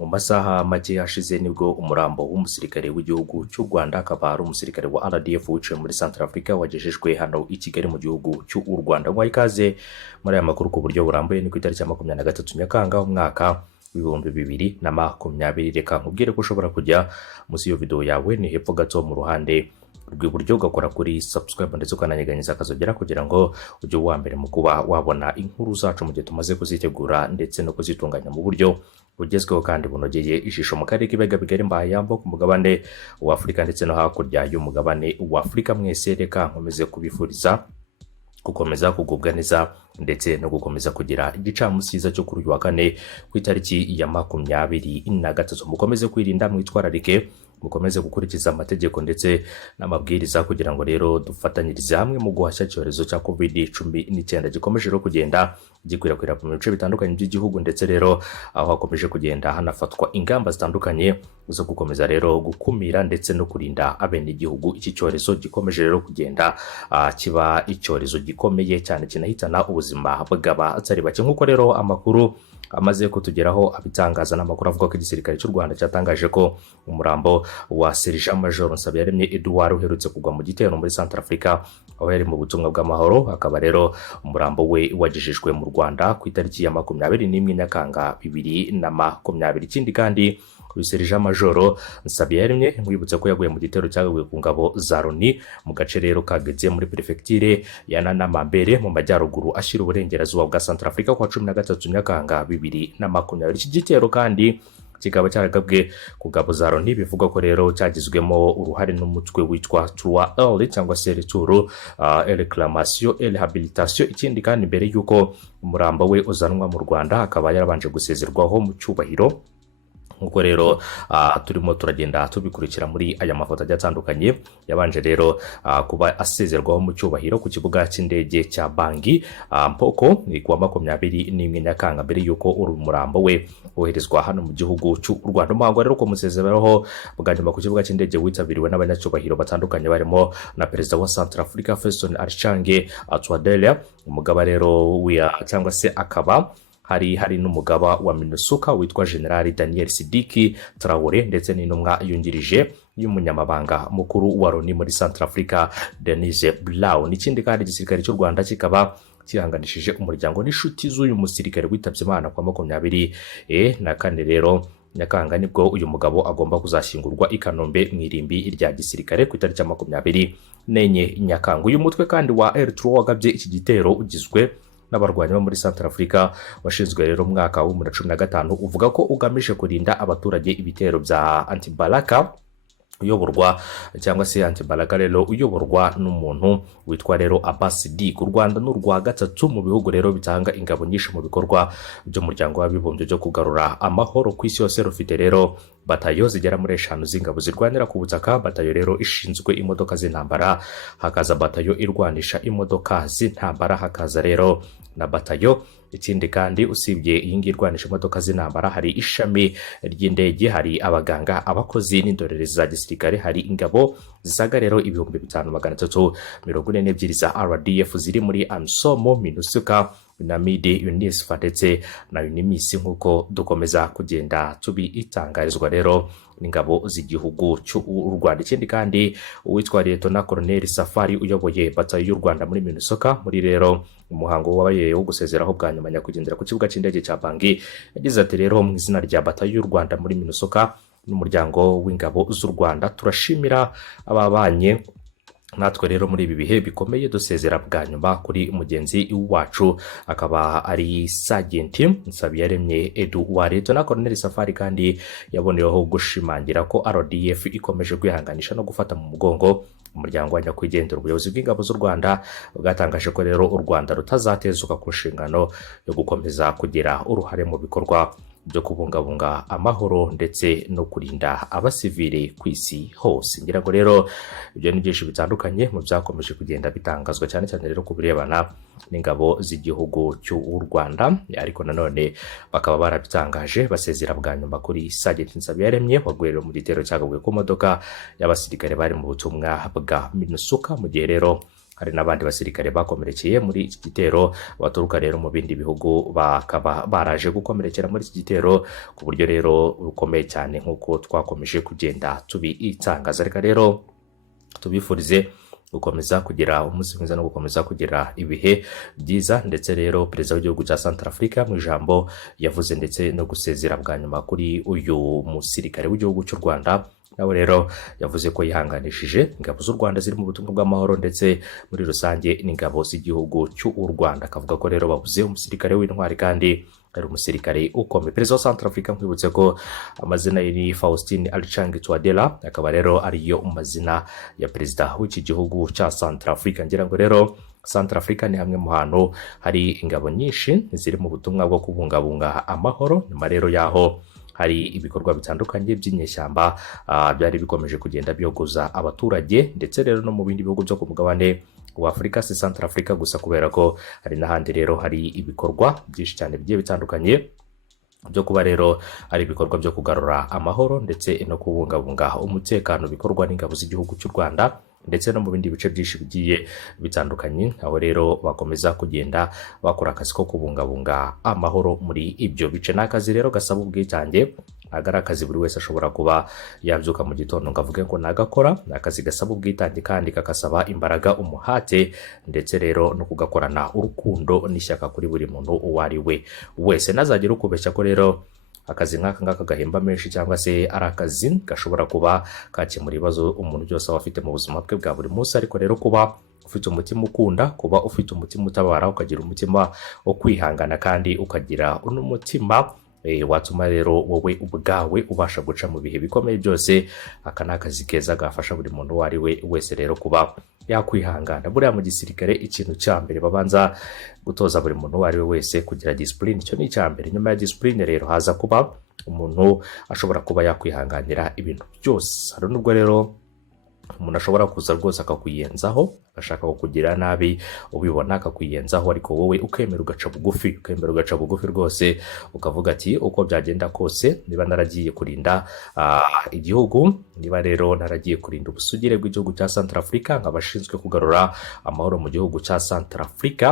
mu masaha make hashize nibwo umurambo w'umusirikare w'igihugu cy'u Rwanda akaba ari umusirikare wa RDF wiciwe muri centrafrique wagejejwe hano i Kigali mu gihugu cy'u Rwanda. Ngo ikaze muri aya makuru ku buryo burambuye ni ku itariki ya 23 Nyakanga umwaka w'ibihumbi 2020. Reka nkubwire ko ushobora kujya munsi iyo video yawe ni hepfo gato mu ruhande rw'iburyo ugakora kuri subscribe ndetse ukananyeganyeza akazogera kugira ngo ujye wa mbere mu kuba wabona inkuru zacu mu gihe tumaze kuzitegura ndetse no kuzitunganya mu buryo bugezweho kandi bunogeye ijisho mu karere k'ibiyaga bigari mbayambo ku mugabane wa Afurika ndetse no hakurya y'umugabane wa Afurika. Mwese reka nkomeze kubifuriza gukomeza kugubwa neza ndetse no gukomeza kugira igicamunsi cyiza cyo kuri uyu wa kane ku itariki ya 23. Mukomeze kwirinda, mwitwararike, mukomeze gukurikiza amategeko ndetse n'amabwiriza kugira ngo rero dufatanyirize hamwe mu guhashya icyorezo cya COVID-19 gikomeje rero kugenda gikwirakwira mu bice bitandukanye by'igihugu, ndetse rero aho hakomeje kugenda hanafatwa ingamba zitandukanye zo gukomeza rero gukumira ndetse no kurinda abenegihugu. Iki cyorezo gikomeje rero kugenda kiba icyorezo gikomeye cyane kinahitana ubuzima bw'abatari bake, nk'uko rero amakuru amaze kutugeraho abitangaza n'amakuru avuga ko igisirikare cy'u Rwanda cyatangaje ko umurambo wa Sergeant Major Nsabiyaremye Edouard uherutse kugwa mu gitero muri Centrafrique aho yari mu butumwa bw'amahoro, akaba rero umurambo we wagejejwe mu Rwanda ku itariki ya 21 Nyakanga 2020. Ikindi kandi uyu Sergeant Major Nsabiyaremye mwibutse ko yaguye mu gitero cyagaguye ku ngabo za Loni mu gace rero kageze muri prefecture ya Nanamambere mu majyaruguru ashyira uburengerazuba bwa Centrafrique ku 13 Nyakanga 2020. Iki gitero kandi kikaba cyaragabwe ku ngabo za Loni, bivuga ko rero cyagizwemo uruhare n'umutwe witwa 3L cyangwa se Retour Reclamation et Rehabilitation. Ikindi kandi mbere yuko umurambo we uzanwa mu Rwanda akaba yarabanje gusezerwaho mu cyubahiro, nkuko rero turimo turagenda tubikurikira muri aya mafoto atandukanye. Yabanje rero kuba asezerwaho mu cyubahiro ku kibuga cy'indege cya Bangi Mpoko ni kuwa 21 Nyakanga mbere yuko umurambo we woherezwa hano mu gihugu cy'u Rwanda. Umuhango rero ko musezeraho bwa nyuma ku kibuga cy'indege witabiriwe n'abanyacyubahiro batandukanye barimo na perezida wa Centrafrique Feston Archange Touadera, umugaba rero cyangwa se akaba hari n'umugaba wa MINUSCA witwa General Daniel Sidiki Traore ndetse n'intumwa yungirije y'umunyamabanga mukuru wa Loni muri Centrafrique Denise Blau. N'ikindi kandi igisirikare cy'u Rwanda kikaba kihanganishije umuryango n'inshuti z'uyu musirikare witabye Imana kwa 24 rero Nyakanga nibwo uyu mugabo agomba kuzashyingurwa i Kanombe mu irimbi rya gisirikare ku itariki ya 24 Nyakanga. Uyu mutwe kandi wa R3 wagabye iki gitero ugizwe n'abarwanyi bo muri Centrafrique washinzwe rero mu mwaka wa 2015 uvuga ko ugamije kurinda abaturage ibitero bya Antibalaka uyoborwa cyangwa se Antibalaka rero uyoborwa n'umuntu witwa rero Abbas D. Ku Rwanda n'urwa gatatu mu bihugu rero bitanga ingabo nyinshi mu bikorwa by'umuryango w'abibumbye byo kugarura amahoro ku isi yose. Rufite rero batayo zigera muri 5 z'ingabo zirwanira ku butaka, batayo rero ishinzwe imodoka z'intambara, hakaza batayo irwanisha imodoka z'intambara, hakaza rero na batayo. Ikindi kandi usibye iyi ngiyi irwanisha imodoka z'intambara hari ishami ry'indege, hari abaganga, abakozi n'indorerezi za gisirikare, hari ingabo zisaga rero 5342 za RDF ziri muri ANSOMO, MINUSCA, UNAMID, UNISFA ndetse na UNIMIS nk'uko dukomeza kugenda tubitangarizwa rero n'ingabo z'igihugu cy'u Rwanda. Ikindi kandi uwitwa Lieutenant Colonel Safari uyoboye batayo y'u Rwanda muri MINUSCA muri rero umuhango wabaye wo gusezeraho bwa nyuma nyakugendera ku kibuga cy'indege cya Bangi yagize ati rero mu izina rya batayo y'u Rwanda muri MINUSCA n'umuryango w'ingabo z'u Rwanda turashimira ababanye natwe rero muri ibi bihe bikomeye dusezera bwa nyuma kuri mugenzi wacu akaba ari Sergeant Nsabiyaremye Edouard. Lieutenant Colonel Safari kandi yaboneyeho gushimangira ko RDF ikomeje kwihanganisha no gufata mu mugongo umuryango wa nyakwigendera. Ubuyobozi bw'ingabo z'u Rwanda bwatangaje ko rero u Rwanda rutazatezuka ku nshingano yo gukomeza kugira uruhare mu bikorwa byo kubungabunga amahoro ndetse no kurinda abasivile ku isi hose. Ngira ngo rero ibyo ni byinshi bitandukanye mu byakomeje kugenda bitangazwa cyane cyane rero ku birebana n'ingabo z'igihugu cy'u Rwanda, ariko nanone bakaba barabitangaje basezera bwa nyuma kuri Sergeant Nsabiyaremye waguye mu gitero cyagaguye ku modoka y'abasirikare bari mu butumwa bwa MINUSCA mu gihe rero hari n'abandi basirikare bakomerekeye muri iki gitero baturuka rero mu bindi bihugu bakaba baraje gukomerekera muri iki gitero ku buryo rero bukomeye cyane nk'uko twakomeje kugenda tubitangaza. Reka rero tubifurize gukomeza kugira umunsi mwiza no gukomeza kugira ibihe byiza. Ndetse rero perezida w'igihugu cya Centrafrique mu ijambo yavuze ndetse no gusezera bwa nyuma kuri uyu musirikare w'igihugu cy'u Rwanda, nawe rero yavuze ko yihanganishije ingabo z'u Rwanda ziri mu butumwa bw'amahoro ndetse muri rusange n'ingabo z'igihugu cy'u Rwanda, akavuga ko rero babuze umusirikare w'intwari kandi ari umusirikare ukomeye. Perezida wa Centrafrique nkwibutse ko amazina ye ni Faustin Archange Touadera, akaba rero ariyo mazina ya perezida w'iki gihugu cya Centrafrique. Ngira ngo rero Centrafrique ni hamwe mu hantu hari ingabo nyinshi ziri mu butumwa bwo kubungabunga amahoro, nyuma rero yaho hari ibikorwa bitandukanye by'inyeshyamba byari bikomeje kugenda byogoza abaturage ndetse rero no mu bindi bihugu byo ku mugabane wa Afurika, si Centrafrique gusa, kubera ko hari n'ahandi rero hari ibikorwa byinshi cyane bigiye bitandukanye byo kuba rero ari ibikorwa byo kugarura amahoro ndetse no kubungabunga umutekano bikorwa n'ingabo z'igihugu cy'u Rwanda ndetse no mu bindi bice byinshi bigiye bitandukanye, aho rero bakomeza kugenda bakora akazi ko kubungabunga amahoro muri ibyo bice. N'akazi rero gasaba ubwitange, ntabwo ari akazi buri wese ashobora kuba yabyuka mu gitondo ngo avuge ngo nagakora. Ni akazi gasaba ubwitange kandi kakasaba imbaraga, umuhate ndetse rero no kugakorana urukundo n'ishyaka kuri buri muntu uwo ari we wese. Ntazagire ukubeshya ko rero akazi nk'aka ngaka gahemba menshi cyangwa se ari akazi gashobora kuba kakemura ibibazo umuntu byose aba afite mu buzima bwe bwa buri munsi, ariko rero kuba ufite umutima ukunda, kuba ufite umutima utabara, ukagira umutima wo kwihangana kandi ukagira n'umutima watuma rero wowe ubwawe ubasha guca mu bihe bikomeye byose, aka ni akazi keza gafasha buri muntu uwo ari we wese rero kuba yakwihangana. Buriya mu gisirikare ikintu cya mbere babanza gutoza buri muntu uwo ari we wese kugira discipline, icyo ni icya mbere. Nyuma ya discipline rero haza kuba umuntu ashobora kuba yakwihanganira ibintu byose. Hari nubwo rero umuntu ashobora kuza rwose akakuyenzaho, agashaka kukugira nabi, ubibona akakuyenzaho, ariko wowe ukemera ugaca bugufi rwose, ukavuga ati uko byagenda kose niba naragiye kurinda igihugu, niba rero naragiye kurinda ubusugire bw'igihugu cya Centrafrique, nk'abashinzwe kugarura amahoro mu gihugu cya Centrafrique,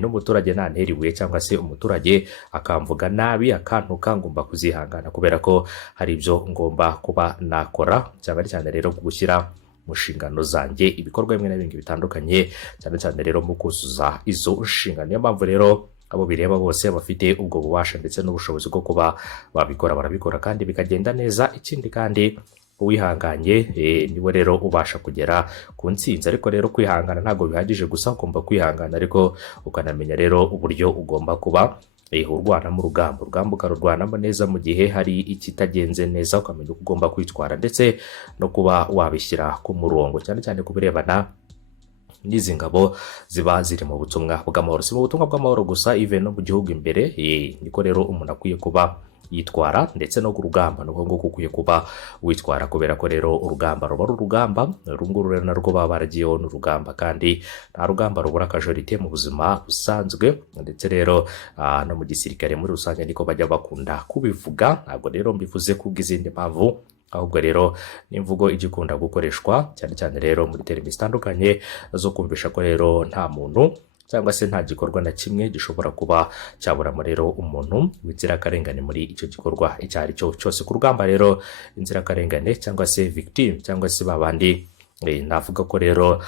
n'umuturage nantera cyangwa se umuturage akamvuga nabi akantuka, ngomba kuzihangana kubera ko hari ibyo ngomba kuba nakora, cyane cyane rero gushyira mu nshingano zanjye ibikorwa bimwe na bimwe bitandukanye, cyane cyane rero mu kuzuza izo nshingano. Niyo mpamvu rero abo bireba bose bafite ubwo bubasha ndetse n'ubushobozi bwo kuba babikora barabikora kandi bikagenda neza. Ikindi kandi uwihanganye niwe rero ubasha kugera ku ntsinzi. Ariko rero kwihangana ntabwo bihagije gusa, ugomba kwihangana ariko ukanamenya rero uburyo ugomba kuba urwanamo urugamba ukarurwanamo neza mu gihe hari ikitagenze neza, ukamenya uko ugomba kwitwara ndetse no kuba wabishyira ku murongo, cyane cyane ku birebana n'izi ngabo ziba ziri mu butumwa bw'amahoro. Si mu butumwa bw'amahoro gusa, even no mu gihugu imbere niko rero umuntu akwiye kuba yitwara, ndetse no ku rugamba nuko nguko ukwiye kuba witwara, kubera ko rero urugamba ruba ari urugamba. Urunguru rero narwo baba baragiyeho n'urugamba, kandi nta rugamba rubura akajorite mu buzima busanzwe, ndetse rero no mu gisirikare muri rusange niko bajya bakunda kubivuga. Ntabwo rero mbivuze kubw'izindi mpamvu, ahubwo rero n'imvugo igikunda gukoreshwa cyane cyane rero muri terimi zitandukanye zo kumvisha ko rero nta muntu cyangwa se nta gikorwa na kimwe gishobora kuba cyaburamo rero umuntu w'inzirakarengane muri icyo gikorwa icyo ari cyo cyose. Ku rugamba rero inzirakarengane cyangwa se victime cyangwa se babandi navuga ko rero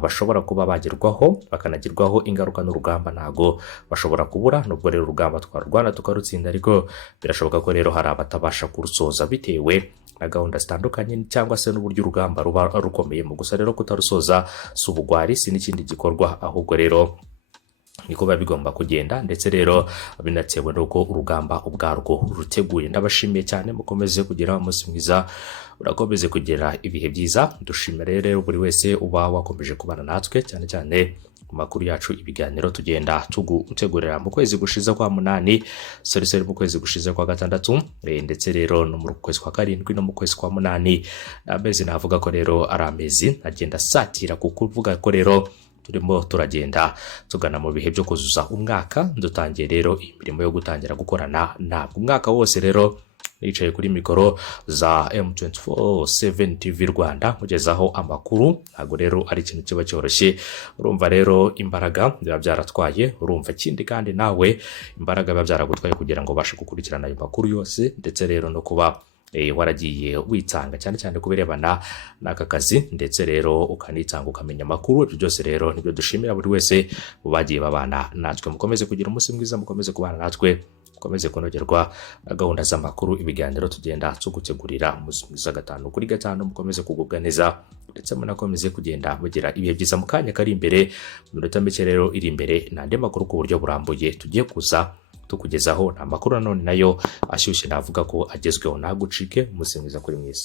bashobora kuba bagerwaho bakanagirwaho ingaruka n'urugamba, ntago bashobora kubura. Nubwo rero urugamba twarwana tukarutsinda, ariko birashoboka ko rero hari abatabasha kurusoza bitewe na gahunda zitandukanye cyangwa se n'uburyo urugamba ruba rukomeyemo. Gusa rero kutarusoza si ubugwari, si n'ikindi gikorwa, ahubwo rero niko biba bigomba kugenda, ndetse rero binatewe n'uko urugamba ubwarwo ruteguye. Ndabashimiye cyane, mukomeze kugira umunsi mwiza, urakomeze kugira ibihe byiza. Dushimira rero buri wese uba wakomeje kubana natwe, cyane cyane ku makuru yacu, ibiganiro tugenda tugutegurira mu kwezi gushize kwa munani, sorry mu kwezi gushize kwa gatandatu, ndetse rero no mu kwezi kwa karindwi no mu kwezi kwa munani. Amezi navuga ko rero ari amezi agenda satira, kuko uvuga ko rero turimo turagenda tugana mu bihe byo kuzuza umwaka. Dutangiye rero imirimo yo gutangira gukorana ntabwo umwaka wose rero nicaye kuri mikoro za M24/7 TV Rwanda mugezaho amakuru. Ntago rero ari ikintu kiba cyoroshye, urumva rero imbaraga biba byaratwaye, urumva ikindi kandi nawe imbaraga biba byaragutwaye kugira ngo ubashe gukurikirana ayo makuru yose, ndetse rero no kuba waragiye witanga cyane cyane kubirebana n'aka kazi, ndetse rero ukanitanga ukamenya amakuru. Ibyo byose rero nibyo dushimira buri wese bagiye babana natwe. Mukomeze kugira umunsi mwiza, mukomeze kubana natwe, mukomeze kunogerwa na gahunda z'amakuru, ibiganiro tugenda tugutegurira umunsi mwiza 5 kuri 5. Mukomeze kugubwa neza, ndetse munakomeze kugenda mugira ibihe byiza. Mu kanya kari imbere, mu minota mike rero iri imbere, n'andi makuru ku buryo burambuye tugiye kuza tukugezaho. Nta makuru nanone nayo ashyushye navuga ko agezweho. Nagucike, umunsi mwiza kuri mwese.